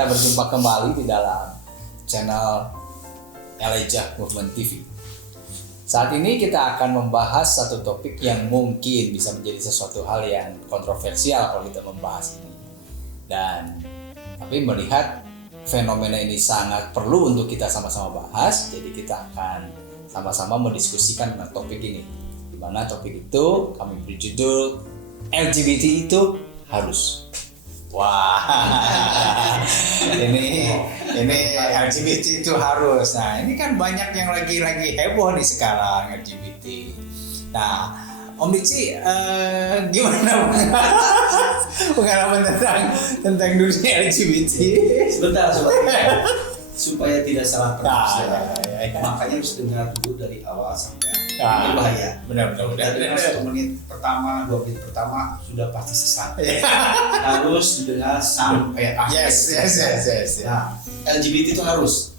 kita berjumpa kembali di dalam channel Elijah Movement TV. Saat ini kita akan membahas satu topik yang mungkin bisa menjadi sesuatu hal yang kontroversial kalau kita membahas ini. Dan tapi melihat fenomena ini sangat perlu untuk kita sama-sama bahas, jadi kita akan sama-sama mendiskusikan tentang topik ini. Di mana topik itu kami beri judul LGBT itu harus. Wah, ini LGBT itu harus. Nah, ini kan banyak yang lagi heboh nih sekarang LGBT. Nah, Om Dici, gimana pengalaman tentang dunia LGBT? Sebentar, supaya tidak salah persepsi. Makanya harus dengar dulu dari awal sampai ini bahaya. Benar. Dari 1 menit pertama, 2 menit pertama sudah pasti sesat. Harus didengar sampai akhir. Yes. Nah, LGBT itu harus.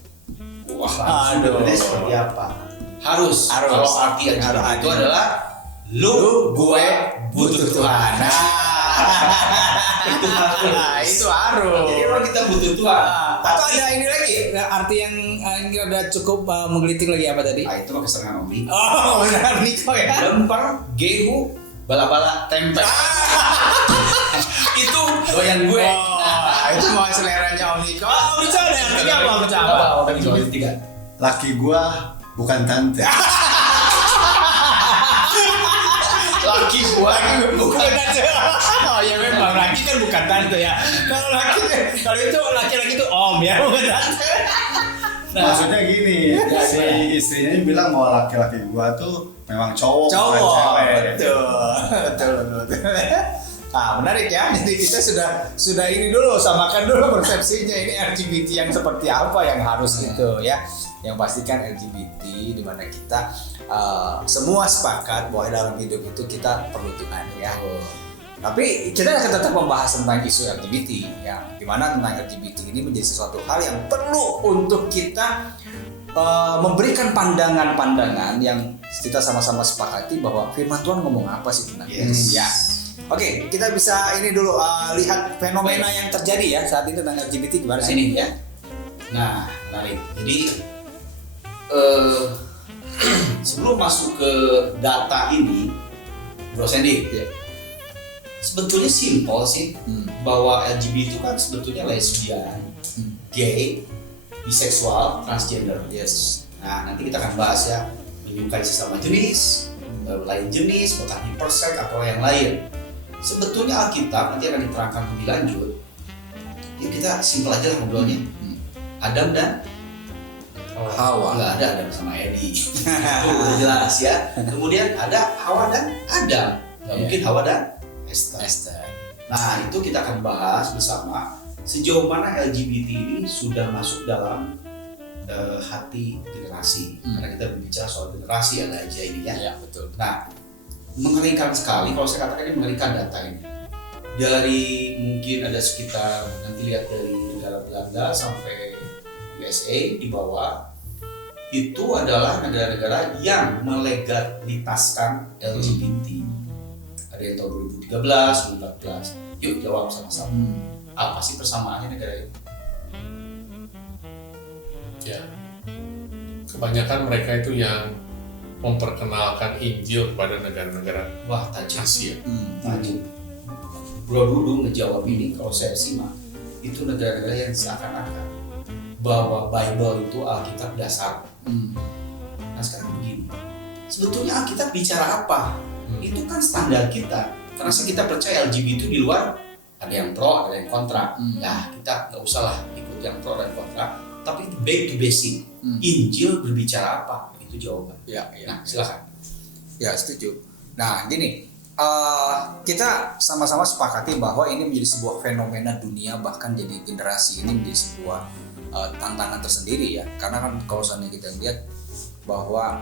Wah, aduh. Seperti apa? Harus. Kalau arti LGBT itu adalah lu, gue, butuh Tuhan. Itu harus. Jadi kalau kita butuh Tuhan. Atau ada ini lagi arti yang ini ada cukup menggelitik lagi apa tadi? Nah, itu mah kesenangan Om Niko. Oh, benar Niko ya. Lempar, gehu, bala-bala, tempe. Itu doyan gue. Itu mau seleranya Om Niko. Bercanda artinya apa? Bercanda. Laki gua bukan tante. Laki gua bukan tante. Oh ya memang laki kan bukan tante ya. Kalau itu laki-laki itu om ya, bukan tante. Nah, maksudnya gini, si istrinya bilang mau laki-laki gua tuh memang cowok bukan cewek. Betul. Nah, menarik ya. Jadi kita sudah ini dulu, samakan dulu persepsinya ini LGBT yang seperti apa yang harus gitu ya. Yang pastikan LGBT di mana kita semua sepakat bahwa dalam hidup itu kita perlu Tuhan ya. Tapi kita akan tetap membahas tentang isu LGBT ya, di mana tentang LGBT ini menjadi sesuatu hal yang perlu untuk kita memberikan pandangan-pandangan yang kita sama-sama sepakati bahwa firman Tuhan ngomong apa sih tentang ini ya. Oke, kita bisa ini dulu lihat fenomena yang terjadi ya saat ini tentang LGBT gimana sih ini ya. Nah, menarik. Jadi sebelum masuk ke data ini, Bro Sandy, sebetulnya simpel sih bahwa LGBT itu kan sebetulnya lesbian, gay, biseksual, transgender. Yes. Nah, nanti kita akan bahas ya, menyukai sesama jenis, lain jenis, bahkan intersex atau yang lain. Sebetulnya Alkitab nanti akan diterangkan lebih lanjut. Ya kita simpel aja lah ngobrolnya. Adam dan Hawa. Nggak ada Adam sama Edi. Itu udah jelas ya. Kemudian ada Hawa dan Adam. Nggak mungkin Hawa dan Esther. Nah, itu kita akan bahas bersama sejauh mana LGBT ini sudah masuk dalam hati generasi. Karena kita berbicara soal generasi ada aja ini ya. Ya, betul. Nah, mengerikan sekali kalau saya katakan ini mengerikan data ini. Dari mungkin ada sekitar nanti lihat dari negara Belanda sampai USA di bawah itu adalah negara-negara yang melegalitaskan LGBT. Ada yang tahun 2013, 2014. Yuk jawab sama-sama. Apa sih persamaannya negara ini? Ya, kebanyakan mereka itu yang memperkenalkan Injil kepada negara-negara Wah, tajam. Asia. Tajam. Bro Dudu ngejawab ini kalau saya simak itu negara-negara yang seakan-akan bahwa Bible itu Alkitab dasar. Nah sekarang begini, sebetulnya Alkitab bicara apa? Itu kan standar kita. Karena kita percaya LGBT itu di luar ada yang pro, ada yang kontra. Nah kita nggak usah lah ikut yang pro dan kontra. Tapi back to basic. Injil berbicara apa? Itu jawaban. Ya. Nah silakan. Ya, setuju. Nah, gini, kita sama-sama sepakati bahwa ini menjadi sebuah fenomena dunia, bahkan jadi generasi ini menjadi sebuah tantangan tersendiri ya. Karena kan kalau seandainya kita lihat bahwa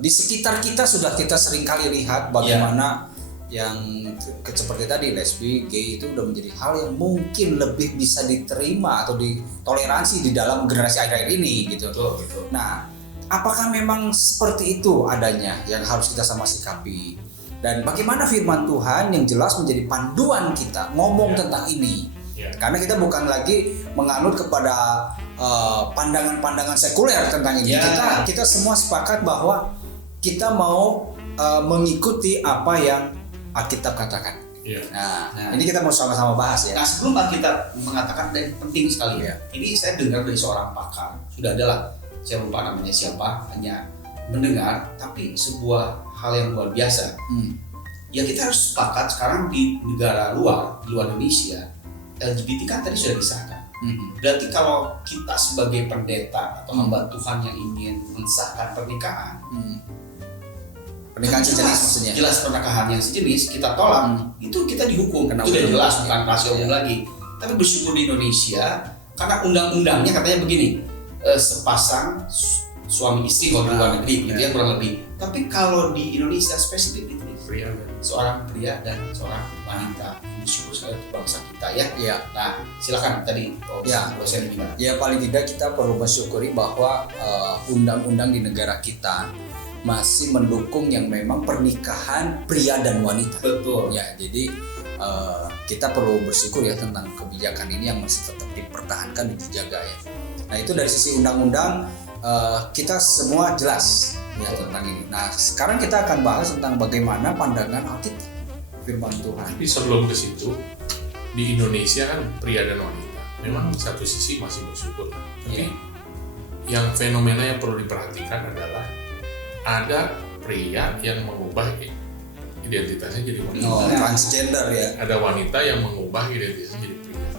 di sekitar kita sudah kita sering kali lihat bagaimana yang seperti tadi lesbi, gay itu udah menjadi hal yang mungkin lebih bisa diterima atau ditoleransi di dalam generasi akhir-akhir ini gitu. Betul. Nah, apakah memang seperti itu adanya yang harus kita sama sikapi? Dan bagaimana firman Tuhan yang jelas menjadi panduan kita ngomong tentang ini? Ya. Karena kita bukan lagi menganut kepada pandangan-pandangan sekuler tentang ini. Ya. Kita semua sepakat bahwa kita mau mengikuti apa yang Alkitab katakan. Iya. Nah, Nah. ini kita mau sama-sama bahas ya. Nah sebelum kita mengatakan, dan penting sekali ya, ini saya dengar dari seorang pakar, sudah adalah, saya lupa namanya siapa, hanya mendengar, tapi sebuah hal yang luar biasa. Ya kita harus sepakat sekarang di negara luar, di luar Indonesia, LGBT kan tadi sudah disahkan. Berarti kalau kita sebagai pendeta atau hamba Tuhan yang ingin mensahkan pernikahan, Pernikahan sejenis jelas, maksudnya. jelas pernikahan yang sejenis kita tolak, itu kita dihukum. Kena Itu udah hukum. jelas, bukan rahasia umum Iya. lagi. Tapi bersyukur di Indonesia, karena undang-undangnya katanya begini, sepasang suami istri kalau di luar negeri, gitu ya kurang lebih. Tapi kalau di Indonesia spesifik itu Pria. seorang pria dan seorang wanita. Bersyukur sekali untuk bangsa kita ya. Iya. Nah, silakan tadi Ya. dosen gimana? Ya paling tidak kita perlu mensyukuri bahwa undang-undang di negara kita masih mendukung yang memang pernikahan pria dan wanita. Betul. Ya, jadi kita perlu bersyukur ya tentang kebijakan ini yang masih tetap dipertahankan dan dijaga ya. Nah itu dari sisi undang-undang kita semua jelas ya tentang ini. Nah sekarang kita akan bahas tentang bagaimana pandangan Alkitab, firman Tuhan. Tapi sebelum ke situ, di Indonesia kan pria dan wanita memang di satu sisi masih bersyukur, tapi yang fenomena yang perlu diperhatikan adalah ada pria yang mengubah identitasnya jadi wanita, Transgender ya. ada wanita yang mengubah identitasnya jadi pria.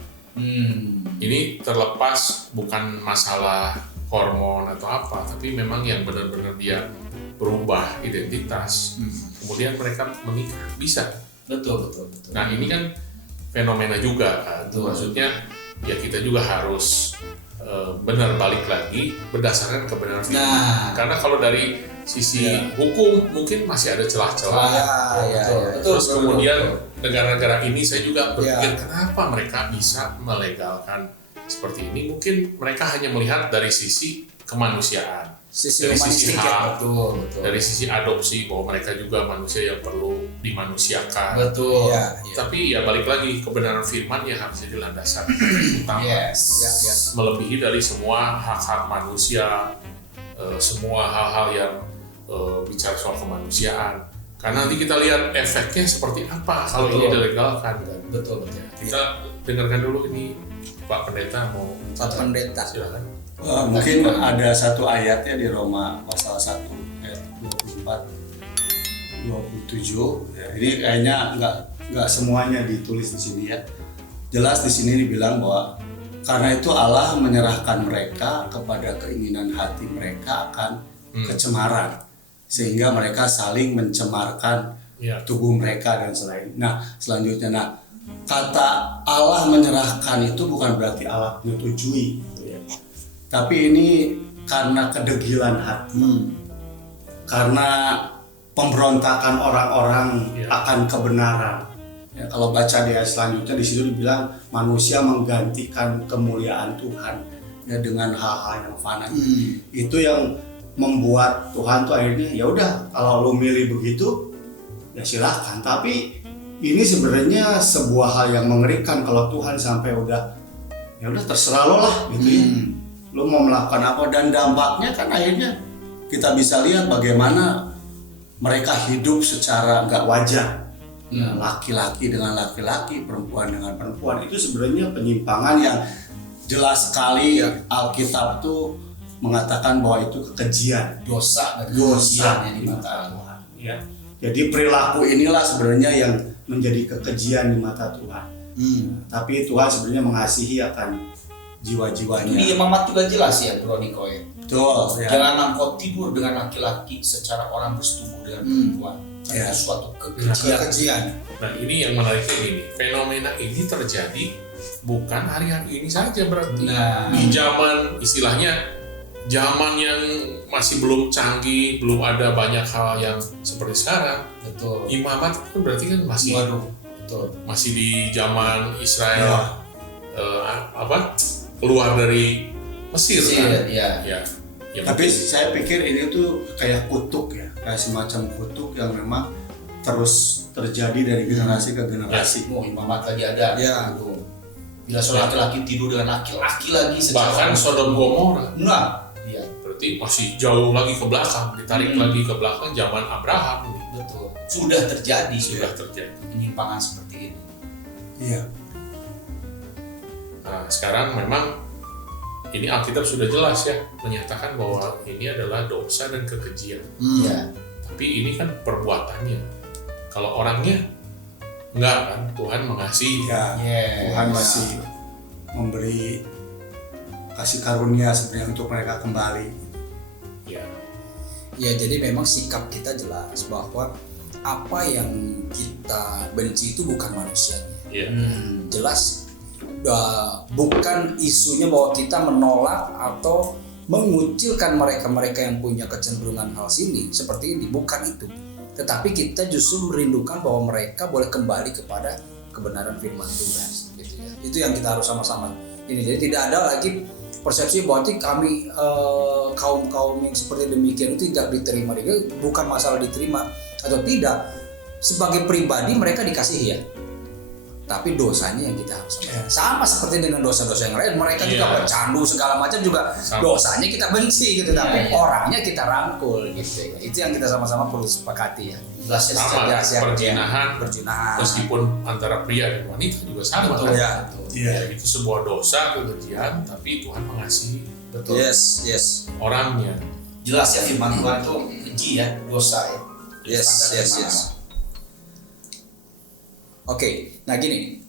Ini terlepas bukan masalah hormon atau apa, tapi memang yang benar-benar dia berubah identitas, kemudian mereka menikah, bisa. Betul. Nah ini kan fenomena juga kan. Maksudnya ya kita juga harus benar balik lagi berdasarkan kebenaran firman. Nah. Karena kalau dari sisi hukum mungkin masih ada celah-celah. Betul. Terus kemudian negara-negara ini saya juga berpikir kenapa mereka bisa melegalkan seperti ini. Mungkin mereka hanya melihat dari sisi kemanusiaan, Sisi dari sisi humanistik hak, ya. Betul. dari sisi adopsi bahwa mereka juga manusia yang perlu dimanusiakan. Betul. Ya. Tapi ya balik lagi kebenaran firman yang harus jadi landasan utama. Yes. Ya. Melebihi dari semua hak-hak manusia, semua hal-hal yang bicara soal kemanusiaan. Karena nanti kita lihat efeknya seperti apa kalau ini dilegalkan. Kan? Betul. Kita dengarkan dulu ini Pak Pendeta mau Pak Pendeta. silakan. Mungkin ada satu ayatnya di Roma pasal 1 ayat 24 27 ya, ini kayaknya nggak semuanya ditulis di sini ya. Jelas di sini dibilang bahwa karena itu Allah menyerahkan mereka kepada keinginan hati mereka akan kecemaran sehingga mereka saling mencemarkan tubuh mereka dan selain. Nah, selanjutnya kata Allah menyerahkan itu bukan berarti Allah menyetujui gitu ya. Tapi ini karena kedegilan hati. Karena pemberontakan orang-orang akan kebenaran. Ya, kalau baca di ayat selanjutnya di situ dibilang manusia menggantikan kemuliaan Tuhan ya dengan hal-hal yang fana. Itu yang membuat Tuhan tuh akhirnya ya udah kalau lu milih begitu ya silakan. Tapi ini sebenarnya sebuah hal yang mengerikan kalau Tuhan sampai udah ya udah terserah lo lah gitu ya. Lu mau melakukan apa dan dampaknya kan akhirnya kita bisa lihat bagaimana mereka hidup secara nggak wajar. Laki-laki dengan laki-laki, perempuan dengan perempuan, itu sebenarnya penyimpangan yang jelas sekali Alkitab tuh mengatakan bahwa itu kekejian, Dosa dan dosa kebencian di mata Tuhan. Ya. Jadi perilaku inilah sebenarnya yang menjadi kekejian di mata Tuhan. Tapi Tuhan sebenarnya mengasihi akan jiwa-jiwanya. Ini Imamat juga jelas ya, Bro Niko ya. Betul. Ya. Jangan engkau tidur dengan laki-laki secara orang bersetubuh dengan perempuan. Ya. Itu suatu kekejian. Nah ini yang menariknya ini, fenomena ini terjadi bukan hari-hari ini saja berarti. Nah. Di zaman istilahnya zaman yang masih belum canggih, belum ada banyak hal yang seperti sekarang. Betul. Imamat itu berarti kan masih Betul. masih di zaman Israel keluar dari Mesir kan? Ya, Tapi saya pikir ini tuh kayak kutuk ya, kayak semacam kutuk yang memang terus terjadi dari generasi ke generasi. Imamat tadi ada. Ya. Gitu. Bila seorang laki-laki tidur dengan laki-laki lagi Bahkan Sodom Gomora. Nah, iya. Berarti masih jauh lagi ke belakang, ditarik lagi ke belakang zaman Abraham nih. Betul. Sudah terjadi penyimpangan seperti ini. Iya. Nah, sekarang memang ini Alkitab sudah jelas ya menyatakan bahwa ini adalah dosa dan kekejian. Iya. Tapi ini kan perbuatannya. Kalau orangnya enggak kan, Tuhan mengasihi. Ya, Yes. Tuhan masih memberi kasih karunia sebenarnya untuk mereka kembali. Ya. Ya, jadi memang sikap kita jelas bahwa apa yang kita benci itu bukan manusianya. Ya. Jelas bukan isunya bahwa kita menolak atau mengucilkan mereka-mereka yang punya kecenderungan hal sini seperti ini, bukan itu. Tetapi kita justru merindukan bahwa mereka boleh kembali kepada kebenaran firman Tuhan gitu ya. Itu yang kita harus sama-sama ini. Jadi tidak ada lagi persepsi bahwa kami kaum-kaum yang seperti demikian itu tidak diterima. Bukan masalah diterima atau tidak, sebagai pribadi mereka dikasihi ya, tapi dosanya yang kita harus sama seperti dengan dosa-dosa yang lain. Mereka juga bercandu segala macam juga dosanya kita benci gitu, tapi orangnya kita rangkul gitu ya. Itu yang kita sama-sama perlu sepakati ya. Sama perzinahan, perzinahan meskipun antara pria dan wanita juga sama kan. Iya. Itu sebuah dosa, kekejian, tapi Tuhan mengasihi. Betul. Yes. Orangnya. Jelas ya firman Tuhan itu keji ya, dosa ya. Yes. Oke, nah gini,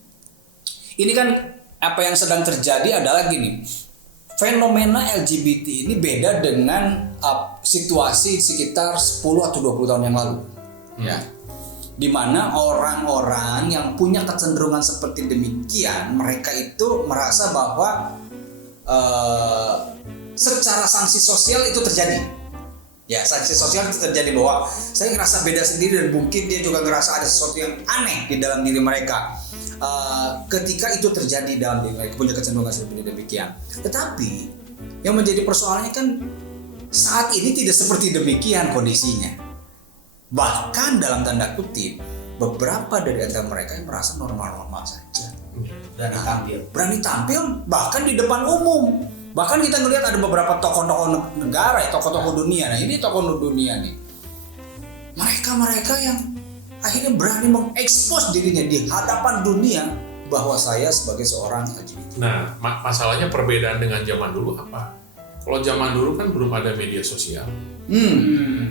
ini kan apa yang sedang terjadi adalah gini, fenomena LGBT ini beda dengan situasi sekitar 10 atau 20 tahun yang lalu, ya, dimana orang-orang yang punya kecenderungan seperti demikian, mereka itu merasa bahwa secara sanksi sosial itu terjadi. Ya, sanksi sosial itu terjadi bahwa saya ngerasa beda sendiri dan mungkin dia juga ngerasa ada sesuatu yang aneh di dalam diri mereka. Ketika itu terjadi dalam diri mereka, punya kecenderungan seperti demikian. Tetapi yang menjadi persoalannya kan saat ini tidak seperti demikian kondisinya. Bahkan dalam tanda kutip, beberapa dari antara mereka yang merasa normal-normal saja. Berani tampil bahkan di depan umum. Bahkan kita ngelihat ada beberapa tokoh-tokoh negara, tokoh-tokoh dunia. Nah, ini tokoh dunia nih. Mereka yang akhirnya berani mengekspos dirinya di hadapan dunia bahwa saya sebagai seorang LGBT. Nah, masalahnya perbedaan dengan zaman dulu apa? Kalau zaman dulu kan belum ada media sosial.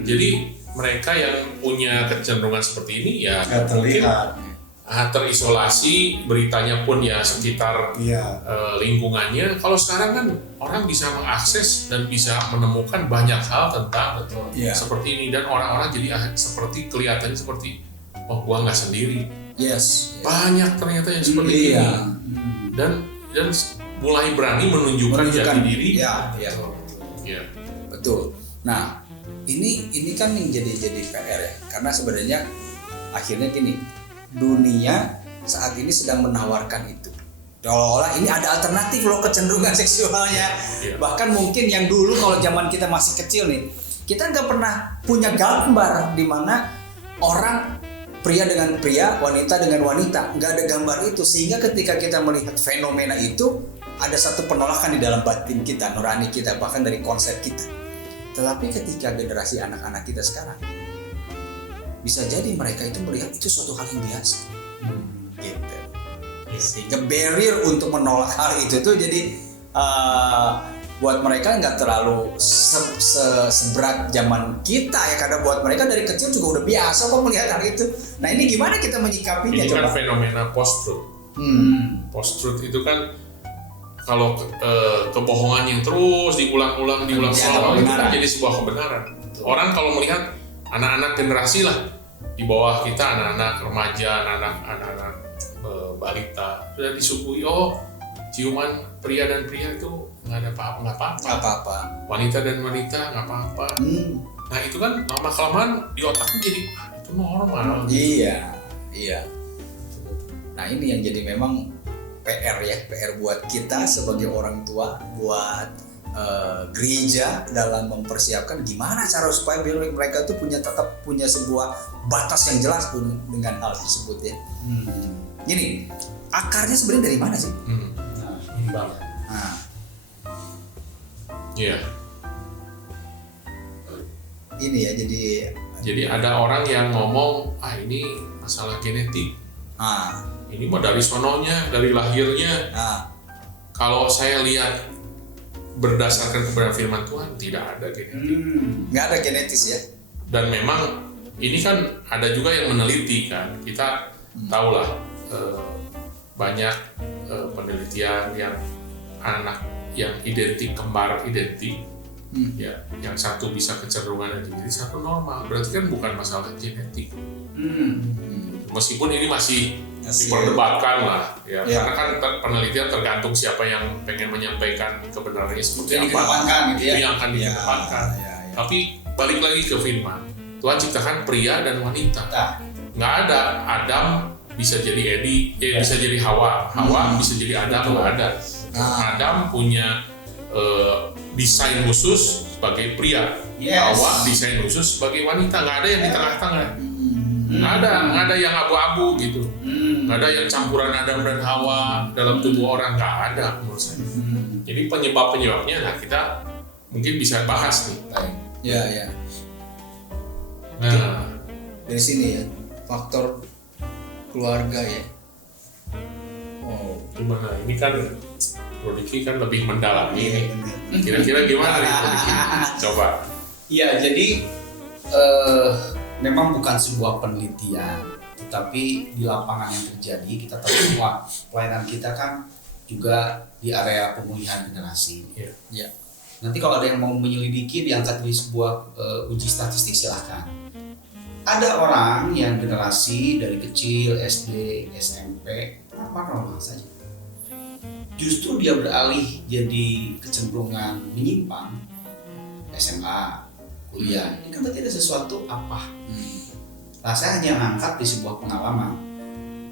Jadi mereka yang punya kecenderungan seperti ini ya Terlihat. Terisolasi, beritanya pun ya sekitar lingkungannya. Kalau sekarang kan orang bisa mengakses dan bisa menemukan banyak hal tentang seperti ini, dan orang-orang jadi seperti kelihatannya seperti gua nggak sendiri. Yes. Banyak ternyata yang seperti ini. Dan mulai berani menunjukkan jati diri. Iya. Betul. Nah, ini kan yang jadi PR ya. Karena sebenarnya akhirnya gini, dunia saat ini sedang menawarkan itu. Seolah-olah ini ada alternatif loh kecenderungan seksualnya. Bahkan mungkin yang dulu kalau zaman kita masih kecil nih, kita nggak pernah punya gambar di mana orang pria dengan pria, wanita dengan wanita, nggak ada gambar itu. Sehingga ketika kita melihat fenomena itu, ada satu penolakan di dalam batin kita, nurani kita, bahkan dari konsep kita. Tetapi ketika generasi anak-anak kita sekarang, bisa jadi mereka itu melihat itu suatu hal yang biasa, gitu. Sehingga barrier untuk menolak hal itu tuh jadi buat mereka nggak terlalu seberat zaman kita ya, karena buat mereka dari kecil juga udah biasa kok melihat hal itu. Nah, ini gimana kita menyikapinya? Ini coba? kan fenomena post-truth. Post-truth itu kan kalau kebohongan yang terus diulang-ulang itu kan jadi sebuah kebenaran. Orang kalau melihat anak-anak generasi lah di bawah kita, anak-anak remaja, anak-anak balita sudah disuguhi ciuman pria dan pria itu nggak ada apa-apa. Wanita dan wanita nggak apa-apa. Nah, itu kan lama-kelamaan di otaknya jadi itu normal. Iya. Nah, ini yang jadi memang PR buat kita sebagai orang tua, buat gereja dalam mempersiapkan gimana cara supaya mereka itu tetap punya sebuah batas yang jelas dengan hal tersebut ya. Gini, akarnya sebenarnya dari mana sih? Imbang. Nah, Iya. ini ya Jadi ada orang yang ngomong, ini masalah genetik. ah, Ini mah dari sononya, dari lahirnya. ah, Kalau saya lihat berdasarkan kebenaran firman Tuhan, tidak ada genetik. nggak ada genetis ya? Dan memang ini kan ada juga yang meneliti kan. Kita tahulah banyak penelitian yang anak yang identik, kembar identik, ya, yang satu bisa kecenderungan LGBT, satu normal. Berarti kan bukan masalah genetik. Meskipun ini masih diperdebatkan lah, ya. Ya. Karena kan penelitian tergantung siapa yang pengen menyampaikan kebenarannya seperti Yang apa. dikedepankan gitu ya? Itu yang akan dikedepankan. Ya. Tapi balik lagi ke firman, Tuhan ciptakan pria dan wanita. Nah, Nggak ada Adam bisa jadi bisa jadi Hawa, Hawa bisa jadi Adam, nggak ada. Ah. Adam punya desain khusus sebagai pria, Yes. Hawa desain khusus sebagai wanita. Nggak ada yang di tengah-tengah, nggak ada yang abu-abu gitu, nggak ada yang campuran Adam dan Hawa dalam tubuh orang, nggak ada menurut saya. Jadi penyebabnya, nah kita mungkin bisa bahas nih. baik. Ya. Nah, Dari sini ya, faktor keluarga ya. Oh, gimana? Ini kan Bro Diki kan lebih mendalam ini. benar. Kira-kira gimana nih Bro Diki? Coba. Ya, jadi memang bukan sebuah penelitian, tetapi di lapangan yang terjadi kita tahu semua pelayanan kita kan juga di area pemulihan generasi. Iya. Ya. Nanti kalau ada yang mau menyelidiki diangkat di sebuah uji statistik silahkan. Ada orang yang generasi dari kecil SD, SMP normal saja. Justru dia beralih jadi kecenderungan menyimpang SMA, kuliah. Ini kan berarti ada sesuatu apa? Nah, saya hanya angkat di sebuah pengalaman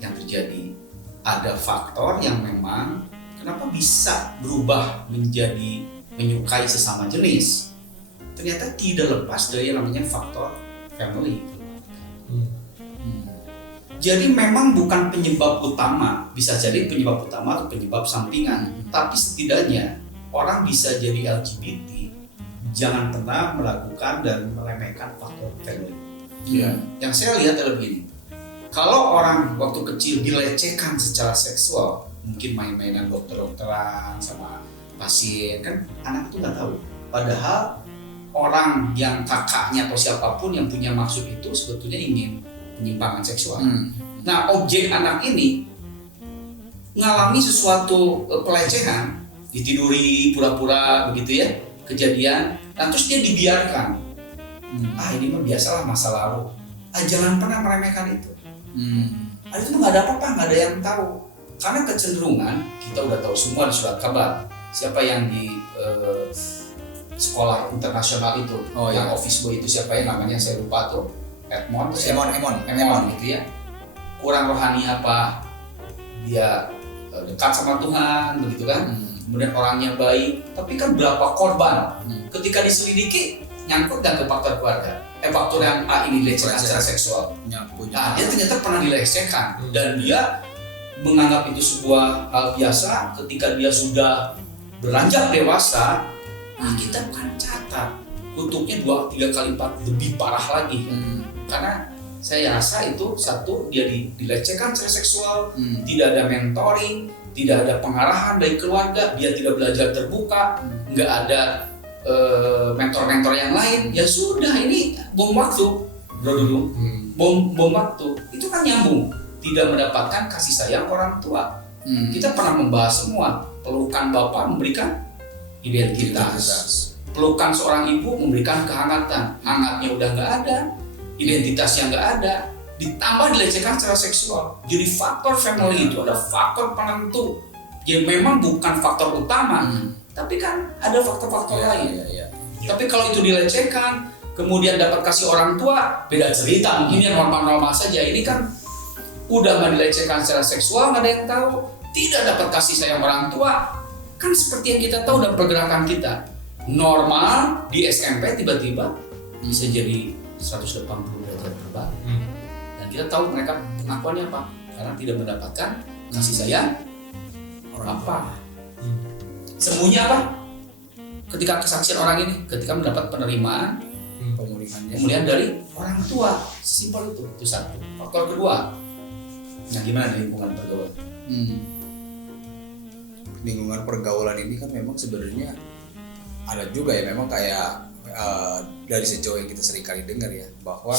yang terjadi. Ada faktor yang memang kenapa bisa berubah menjadi menyukai sesama jenis. Ternyata tidak lepas dari yang namanya faktor family. Jadi memang bukan penyebab utama, bisa jadi penyebab utama atau penyebab sampingan. Tapi setidaknya orang bisa jadi LGBT, jangan pernah melakukan dan meremehkan faktor family. Yang saya lihat adalah begini, kalau orang waktu kecil dilecehkan secara seksual, mungkin main-mainan dokter-dokteran sama pasien, kan anak itu nggak tahu. Padahal orang yang kakaknya atau siapapun yang punya maksud itu sebetulnya ingin penyimpangan seksual. Nah, objek anak ini ngalami sesuatu pelecehan, ditiduri pura-pura begitu ya, kejadian, nah terus dia dibiarkan. Ini mah biasalah masa lalu. Jangan pernah meremehkan itu. Itu nggak ada apa-apa, nggak ada yang tahu. Karena kecenderungan kita udah tahu semua di surat kabar. Siapa yang di sekolah internasional itu, yang office boy itu siapa ya namanya, saya lupa tuh. Emon gitu ya. Kurang rohani apa? Dia dekat sama Tuhan begitu kan. Kemudian orangnya baik, tapi kan berapa korban ketika diselidiki nyangkut dan ke faktor keluarga. Faktor yang ini dilecehkan secara seksual. Nah, dia ternyata pernah dilecehkan dan dia menganggap itu sebuah hal biasa. Ketika dia sudah beranjak dewasa, kita bukan catat kutuknya 2-3 kali lipat lebih parah lagi. Karena saya rasa itu satu, dia dilecehkan secara seksual, tidak ada mentoring, tidak ada pengarahan dari keluarga, dia tidak belajar terbuka, nggak ada mentor-mentor yang lain. Ya sudah, ini bom waktu, bro dulu, bom waktu itu kan nyambung, tidak mendapatkan kasih sayang orang tua. Kita pernah membahas semua, pelukan bapak memberikan identitas. Pelukan seorang ibu memberikan kehangatan, hangatnya udah nggak ada, identitasnya nggak ada, ditambah dilecehkan secara seksual. Jadi faktor family itu ada faktor penentu yang memang bukan faktor utama, tapi kan ada faktor-faktor lain. Tapi kalau itu dilecehkan, kemudian dapat kasih orang tua, beda cerita. Mungkin yang normal-normal saja. Ini kan udah nggak dilecehkan secara seksual, nggak ada yang tahu, tidak dapat kasih sayang orang tua, kan seperti yang kita tahu dan pergerakan kita. Normal di SMP tiba-tiba bisa jadi 180 derajat berbalik. Dan kita tahu mereka pengakuannya apa? karena tidak mendapatkan kasih sayang orang apa. Sembuhnya apa? Ketika kesaksian orang ini, ketika mendapat penerimaan pemulihan dari orang tua, simpel itu satu. Faktor kedua, nah gimana di lingkungan pergaulan? Lingkungan pergaulan ini kan memang sebenarnya ada juga ya, memang kayak dari sejauh yang kita sering kali dengar ya, bahwa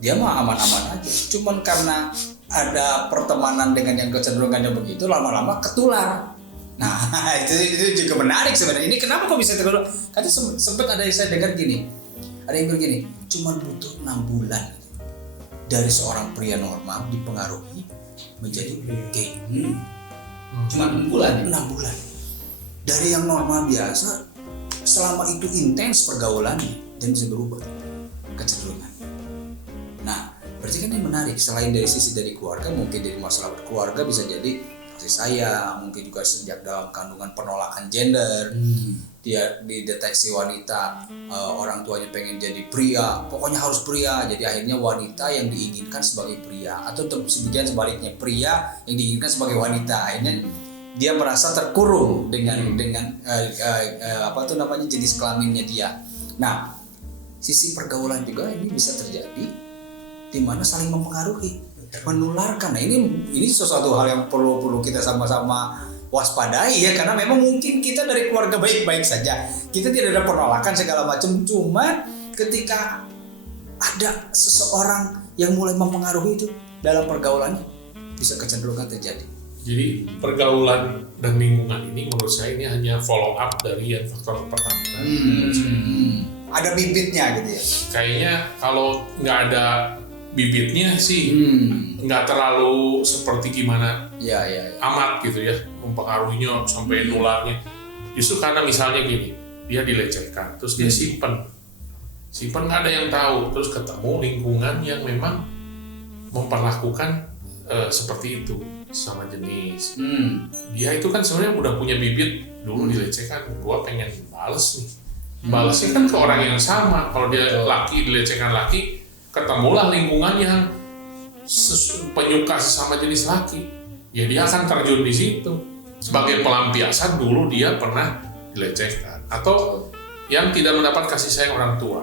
dia mah aman-aman aja, cuman karena ada pertemanan dengan yang kecenderungannya begitu, lama-lama ketular. Nah itu juga menarik sebenarnya. Ini kenapa kok bisa terlalu? Katanya sempat ada yang saya dengar gini, ada yang bilang gini, cuman butuh 6 bulan dari seorang pria normal dipengaruhi menjadi gay. Cuma 6 bulan. 6 bulan. Dari yang normal biasa, selama itu intens pergaulannya dan bisa berubah kecenderungan. Nah, berarti kan ini menarik. Selain dari sisi dari keluarga, mungkin dari masalah keluarga bisa jadi kasih sayang, mungkin juga sejak dalam kandungan penolakan gender, dia dideteksi wanita, orang tuanya pengen jadi pria, pokoknya harus pria, jadi akhirnya wanita yang diinginkan sebagai pria, atau sebagian sebaliknya pria yang diinginkan sebagai wanita, akhirnya dia merasa terkurung dengan apa tuh namanya jenis kelaminnya dia. Nah, sisi pergaulan juga ini bisa terjadi di mana saling mempengaruhi, menularkan. Nah ini sesuatu hal yang perlu kita sama-sama waspadai ya, karena memang mungkin kita dari keluarga baik-baik saja, kita tidak ada penolakan segala macam, cuma ketika ada seseorang yang mulai mempengaruhi itu dalam pergaulannya, bisa kecenderungan terjadi. Jadi pergaulan dan lingkungan ini menurut saya ini hanya follow up dari yang faktor pertama. Ada bibitnya gitu ya. Kayaknya kalau nggak ada bibitnya sih nggak terlalu seperti gimana ya. amat gitu ya mempengaruhinya sampai nularnya. Justru karena misalnya gini, dia dilecehkan, terus dia simpen nggak ada yang tahu, terus ketemu lingkungan yang memang memperlakukan seperti itu sama jenis. Dia itu kan sebenarnya udah punya bibit, dulu dilecehkan, gua pengen bales nih. Balesnya kan ke orang yang sama. Kalau dia laki dilecehkan laki, ketemulah lingkungan yang penyuka sesama jenis laki, ya dia akan terjun di situ sebagai pelampiasan dulu dia pernah dilecehkan atau yang tidak mendapat kasih sayang orang tua.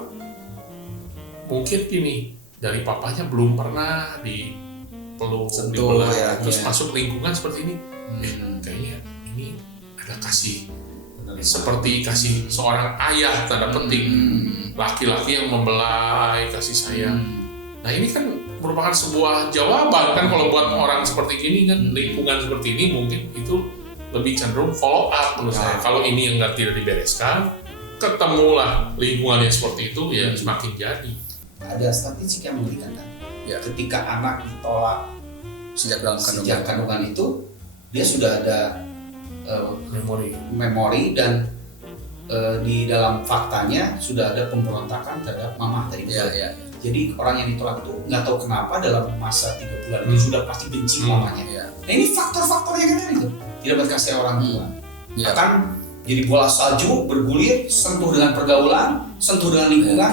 Mungkin gini, dari papanya belum pernah dipeluk, dibelah, ya, terus masuk lingkungan seperti ini, kayaknya ini ada kasih seperti kasih seorang ayah tanda petik, laki-laki yang membelai kasih sayang. Nah ini kan merupakan sebuah jawaban kan kalau buat orang seperti ini kan, lingkungan seperti ini mungkin itu lebih cenderung follow up menurut saya. Kalau ini yang tidak dibereskan, ketemulah lingkungan yang seperti itu, ya semakin jadi. Ada statistik yang mengerikan kan, Ya. ketika anak ditolak Sejak dalam sejak kandungan itu, dia sudah ada memori dan di dalam faktanya sudah ada pemberontakan terhadap mamah dari itu. Ya. Jadi orang yang ditolak itu nggak tahu kenapa dalam masa 3 bulan ini sudah pasti benci mamanya. Ya. Nah ini faktor-faktornya kan itu tidak dapat kasih orang tua. Ya. Akan jadi bola salju bergulir, sentuh dengan pergaulan, sentuh dengan lingkungan,